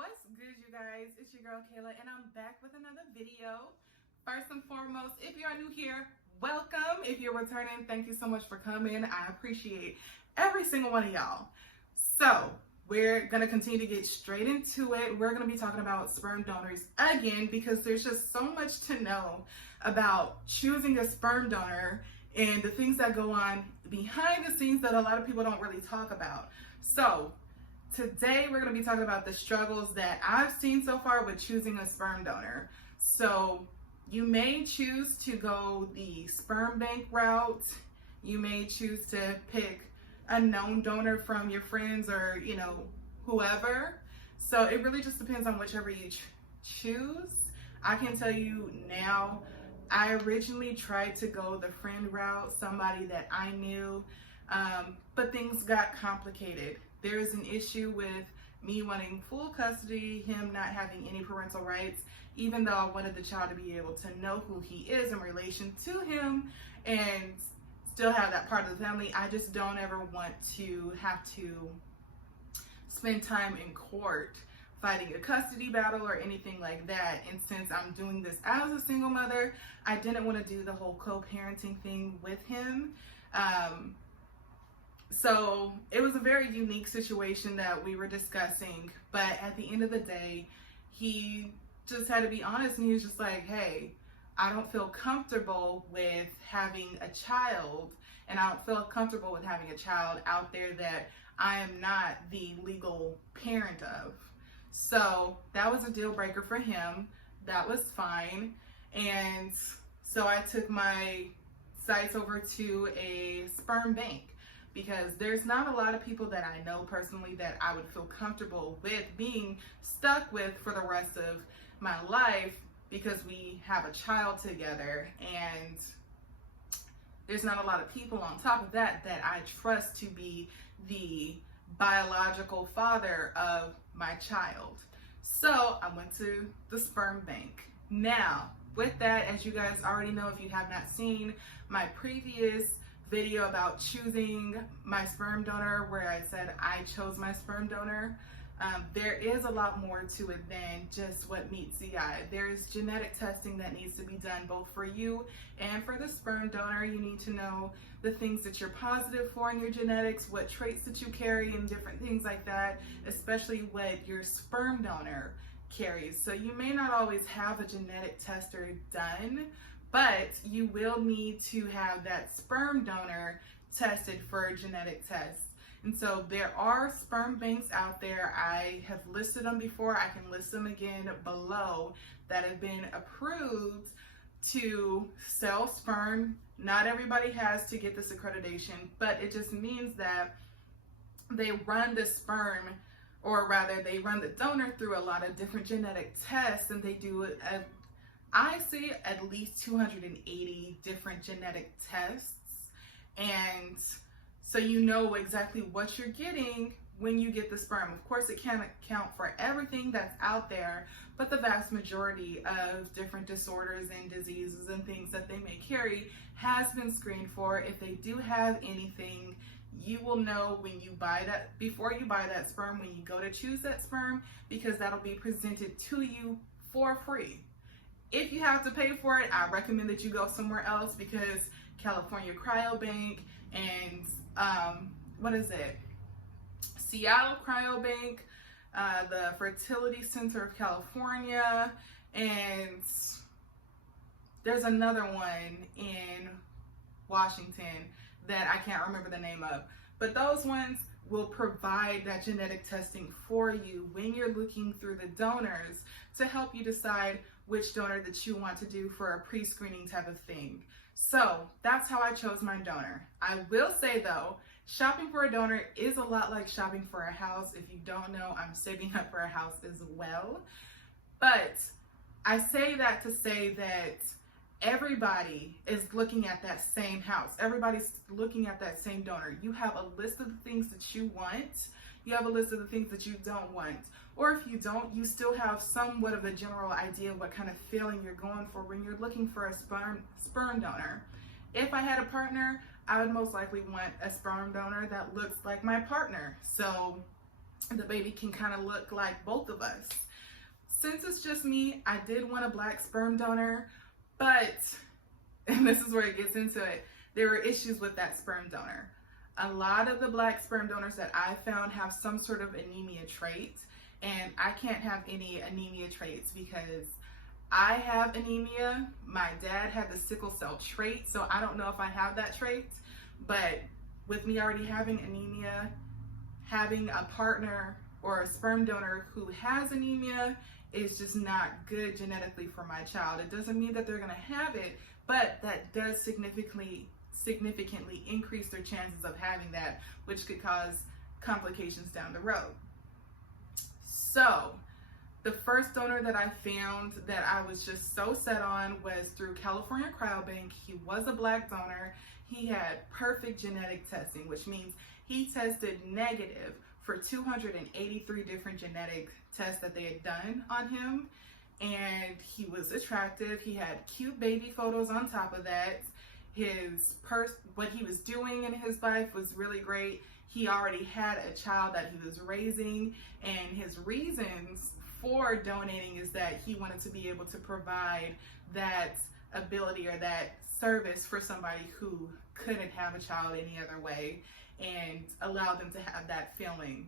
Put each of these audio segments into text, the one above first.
What's good, you guys? It's your girl Kayla, and I'm back with another video. First and foremost, if you are new here, welcome. If you're returning, thank you so much for coming. I appreciate every single one of y'all. So we're gonna continue to get straight into it. We're gonna be talking about sperm donors again because there's just so much to know about choosing a sperm donor and the things that go on behind the scenes that a lot of people don't really talk about. So today we're going to be talking about the struggles that I've seen so far with choosing a sperm donor. So you may choose to go the sperm bank route. You may choose to pick a known donor from your friends or, whoever. So it really just depends on whichever you choose. I can tell you now, I originally tried to go the friend route, somebody that I knew, but things got complicated. There is an issue with me wanting full custody, him not having any parental rights, even though I wanted the child to be able to know who he is in relation to him and still have that part of the family. I just don't ever want to have to spend time in court fighting a custody battle or anything like that. And since I'm doing this as a single mother, I didn't want to do the whole co-parenting thing with him. So it was a very unique situation that we were discussing, but at the end of the day, he just had to be honest, and he was just like, hey, I don't feel comfortable with having a child, and I don't feel comfortable with having a child out there that I am not the legal parent of. So that was a deal breaker for him. That was fine. And so I took my sights over to a sperm bank, because there's not a lot of people that I know personally that I would feel comfortable with being stuck with for the rest of my life, because we have a child together, and there's not a lot of people on top of that that I trust to be the biological father of my child. So I went to the sperm bank. Now, with that, as you guys already know, if you have not seen my previous video about choosing my sperm donor, where I said I chose my sperm donor, there is a lot more to it than just what meets the eye. There's genetic testing that needs to be done both for you and for the sperm donor. You need to know the things that you're positive for in your genetics, what traits that you carry, and different things like that, especially what your sperm donor carries. So you may not always have a genetic tester done, but you will need to have that sperm donor tested for genetic tests. And so there are sperm banks out there. I have listed them before. I can list them again below, that have been approved to sell sperm. Not everybody has to get this accreditation, but it just means that they run the sperm, or rather they run the donor through a lot of different genetic tests, and they do I see at least 280 different genetic tests. And so you know exactly what you're getting when you get the sperm. Of course, it can't account for everything that's out there, but the vast majority of different disorders and diseases and things that they may carry has been screened for. If they do have anything, you will know when you buy that, before you buy that sperm, when you go to choose that sperm, because that'll be presented to you for free. If you have to pay for it, I recommend that you go somewhere else, because California Cryobank and Seattle Cryobank, the Fertility Center of California, and there's another one in Washington that I can't remember the name of, but those ones will provide that genetic testing for you when you're looking through the donors to help you decide which donor that you want to do for a pre-screening type of thing. So that's how I chose my donor. I will say though, shopping for a donor is a lot like shopping for a house. If you don't know, I'm saving up for a house as well. But I say that to say that everybody is looking at that same house. Everybody's looking at that same donor. You have a list of the things that you want. You have a list of the things that you don't want. Or if you don't, you still have somewhat of a general idea of what kind of feeling you're going for when you're looking for a sperm donor. If I had a partner, I would most likely want a sperm donor that looks like my partner. So the baby can kind of look like both of us. Since it's just me, I did want a black sperm donor, but, and this is where it gets into it, there were issues with that sperm donor. A lot of the black sperm donors that I found have some sort of anemia trait, and I can't have any anemia traits because I have anemia. My dad had the sickle cell trait, so I don't know if I have that trait, but with me already having anemia, having a partner or a sperm donor who has anemia is just not good genetically for my child. It doesn't mean that they're gonna have it, but that does significantly increase their chances of having that, which could cause complications down the road. So the first donor that I found that I was just so set on was through California Cryobank. He was a black donor. He had perfect genetic testing, which means he tested negative for 283 different genetic tests that they had done on him. And he was attractive. He had cute baby photos on top of that. What he was doing in his life was really great. He already had a child that he was raising, and his reasons for donating is that he wanted to be able to provide that ability or that service for somebody who couldn't have a child any other way, and allow them to have that feeling,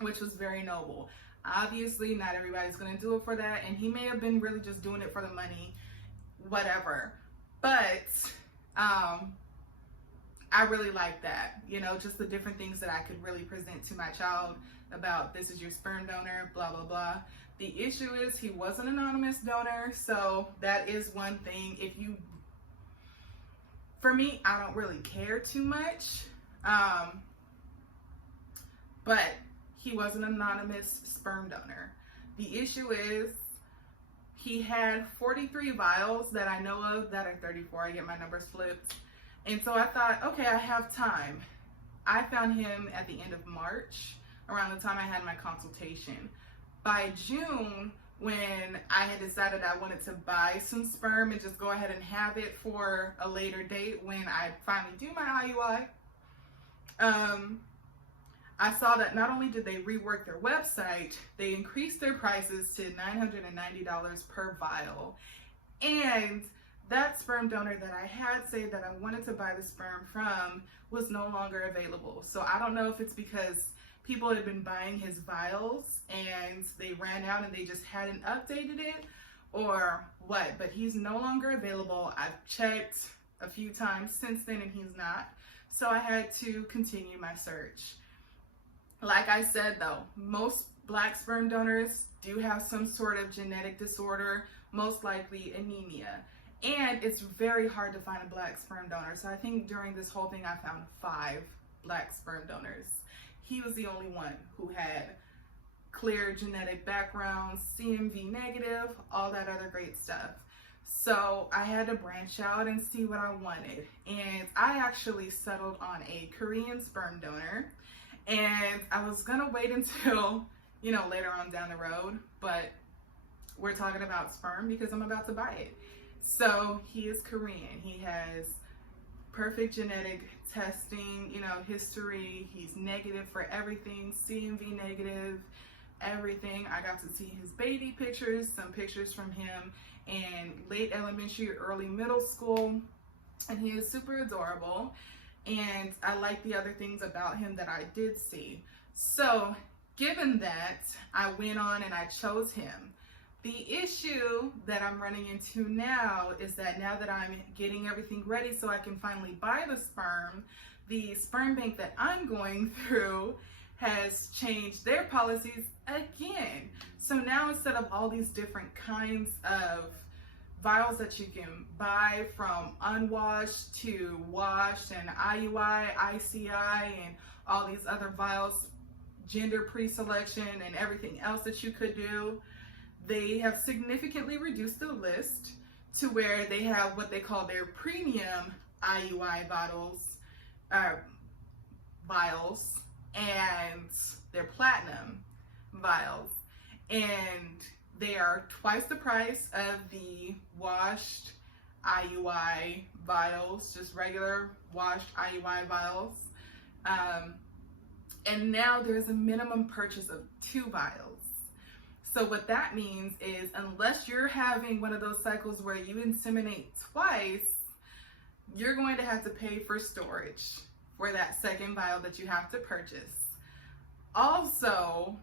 which was very noble. Obviously, not everybody's going to do it for that, and he may have been really just doing it for the money, whatever. But I really like that, you know, just the different things that I could really present to my child about this is your sperm donor, blah, blah, blah. The issue is he was an anonymous donor, so that is one thing. For me, I don't really care too much, but he was an anonymous sperm donor. The issue is he had 43 vials that I know of that are 34. I get my numbers flipped. And so I thought, okay, I have time. I found him at the end of March, around the time I had my consultation. By June, when I had decided I wanted to buy some sperm and just go ahead and have it for a later date when I finally do my IUI, I saw that not only did they rework their website, they increased their prices to $990 per vial. And that sperm donor that I had say that I wanted to buy the sperm from was no longer available. So I don't know if it's because people had been buying his vials and they ran out and they just hadn't updated it or what, but he's no longer available. I've checked a few times since then and he's not. So I had to continue my search. Like I said though, most black sperm donors do have some sort of genetic disorder, most likely anemia. And it's very hard to find a black sperm donor. So I think during this whole thing, I found 5 black sperm donors. He was the only one who had clear genetic backgrounds, CMV negative, all that other great stuff. So I had to branch out and see what I wanted. And I actually settled on a Korean sperm donor. And I was gonna wait until, you know, later on down the road, but we're talking about sperm because I'm about to buy it. So he is Korean. He has perfect genetic testing, you know, history. He's negative for everything, CMV negative, everything. I got to see his baby pictures, some pictures from him in late elementary, early middle school, and he is super adorable. And I like the other things about him that I did see. So given that, I went on and I chose him. The issue that I'm running into now is that now that I'm getting everything ready so I can finally buy the sperm bank that I'm going through has changed their policies again. So now instead of all these different kinds of vials that you can buy from unwashed to washed and IUI, ICI, and all these other vials, gender pre-selection and everything else that you could do, they have significantly reduced the list to where they have what they call their premium IUI vials and their platinum vials. And they are twice the price of the washed IUI vials, just regular washed IUI vials. And now there's a minimum purchase of 2 vials. So what that means is, unless you're having one of those cycles where you inseminate twice, you're going to have to pay for storage for that second vial that you have to purchase. Also,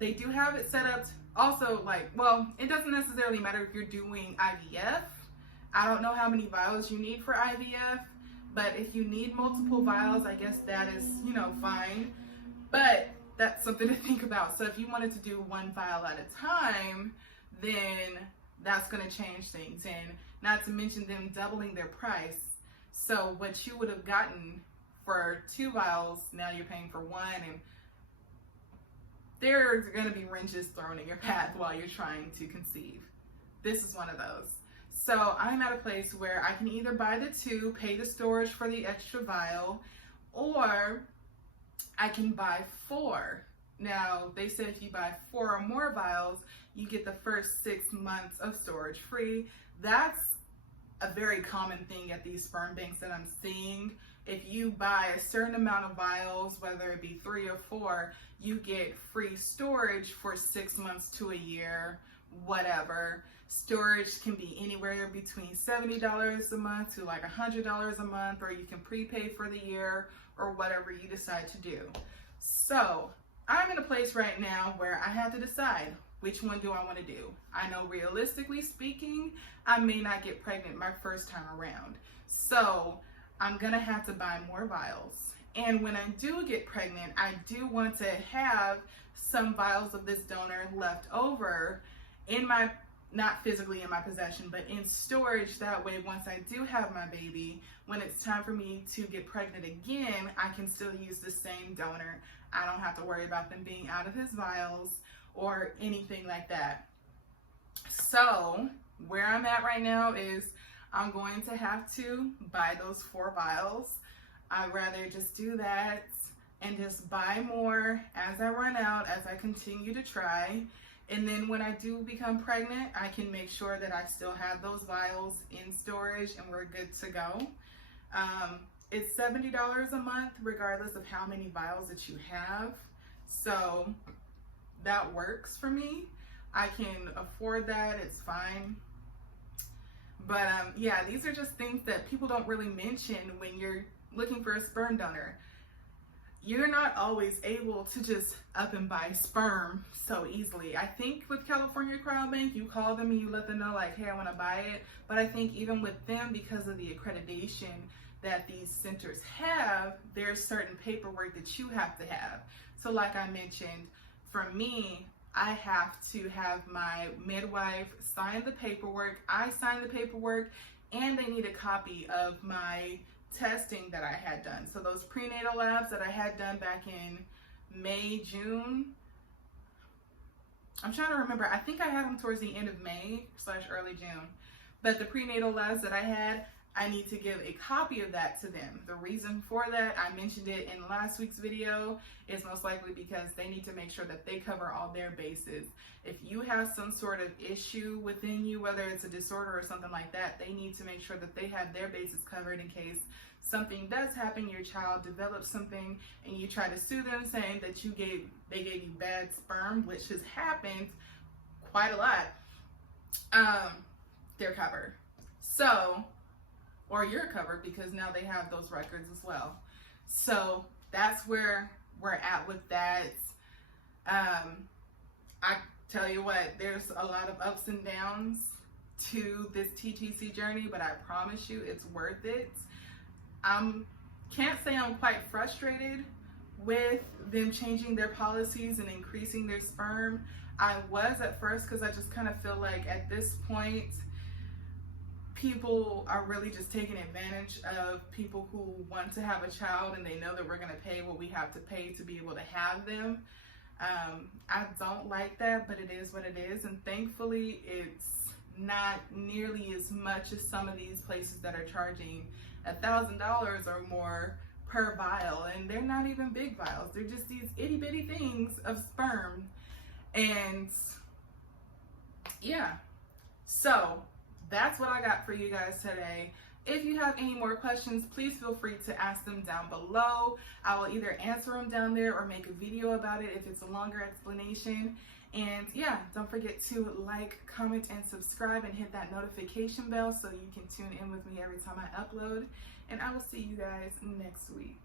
they do have it set up also, like, well, it doesn't necessarily matter if you're doing IVF. I don't know how many vials you need for IVF, but if you need multiple vials, I guess that is, fine. But that's something to think about. So if you wanted to do 1 vial at a time, then that's going to change things. And not to mention them doubling their price. So what you would have gotten for 2 vials, now you're paying for 1, and there's going to be wrenches thrown in your path while you're trying to conceive. This is one of those. So I'm at a place where I can either buy the 2, pay the storage for the extra vial, or I can buy 4. Now, they said if you buy 4 or more vials, you get the first 6 months of storage free. That's a very common thing at these sperm banks that I'm seeing. If you buy a certain amount of vials, whether it be 3 or 4, you get free storage for 6 months to a year, whatever. Storage can be anywhere between $70 a month to like $100 a month, or you can prepay for the year, or whatever you decide to do. So I'm in a place right now where I have to decide, which one do I want to do? I know realistically speaking, I may not get pregnant my first time around. So I'm gonna have to buy more vials. And when I do get pregnant, I do want to have some vials of this donor left over in my, not physically in my possession, but in storage. That way, once I do have my baby, when it's time for me to get pregnant again, I can still use the same donor. I don't have to worry about them being out of his vials or anything like that. So where I'm at right now is I'm going to have to buy those 4 vials. I'd rather just do that and just buy more as I run out, as I continue to try. And then when I do become pregnant, I can make sure that I still have those vials in storage and we're good to go. It's $70 a month, regardless of how many vials that you have. So that works for me. I can afford that, it's fine. But yeah, these are just things that people don't really mention when you're looking for a sperm donor. You're not always able to just up and buy sperm so easily. I think with California Cryobank, you call them and you let them know like, hey, I want to buy it. But I think even with them, because of the accreditation that these centers have, there's certain paperwork that you have to have. So like I mentioned, for me, I have to have my midwife sign the paperwork. I sign the paperwork, and they need a copy of my testing that I had done. So those prenatal labs that I had done back in May, June, I'm trying to remember, I think I had them towards the end of May / early June. But the prenatal labs that I had, I need to give a copy of that to them. The reason for that, I mentioned it in last week's video, is most likely because they need to make sure that they cover all their bases. If you have some sort of issue within you, whether it's a disorder or something like that, they need to make sure that they have their bases covered in case something does happen, your child develops something, and you try to sue them saying that they gave you bad sperm, which has happened quite a lot. They're covered. So, or you're covered, because now they have those records as well. So that's where we're at with that. I tell you what, there's a lot of ups and downs to this TTC journey, but I promise you it's worth it. Can't say I'm quite frustrated with them changing their policies and increasing their sperm. I was at first, because I just kind of feel like at this point, people are really just taking advantage of people who want to have a child, and they know that we're going to pay what we have to pay to be able to have them. I don't like that, but it is what it is, and thankfully it's not nearly as much as some of these places that are charging $1,000 or more per vial, and they're not even big vials. They're just these itty bitty things of sperm. And yeah, so that's what I got for you guys today. If you have any more questions, please feel free to ask them down below. I will either answer them down there or make a video about it if it's a longer explanation. And yeah, don't forget to like, comment, and subscribe, and hit that notification bell so you can tune in with me every time I upload. And I will see you guys next week.